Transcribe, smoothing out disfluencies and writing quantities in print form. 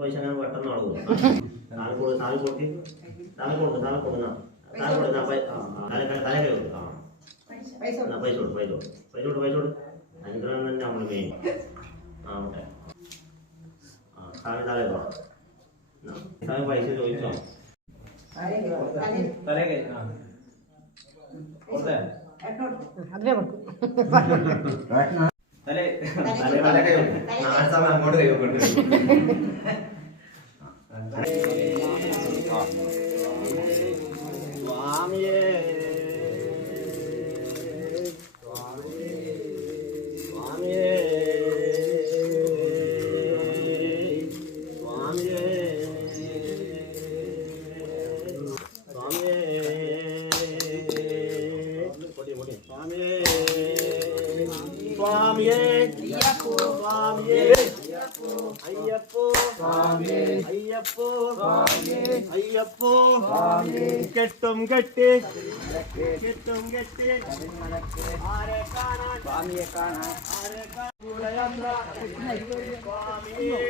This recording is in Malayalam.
പൈസ ഞാൻ പെട്ടെന്ന് ആളുക താഴെ കൊടുക്കി താഴെ കൊടുക്കുന്ന തല കൈ ആ പൈസ കൊടു അനുഗ്രഹം തന്നെ നമ്മൾ മെയിൻ ആ ഓട്ടെ ആ താഴെ താഴെ പൈസ ചോദിച്ചോ അങ്ങോട്ട് കൈ സ്വാമിയേ സ്വാമിയേ അയ്യപ്പോ അയ്യപ്പോ കെട്ടും കെട്ടി ആരെ കാണാൻ സ്വാമിയെ കാണാൻ ആരെ കാണാൻ സ്വാമിയേ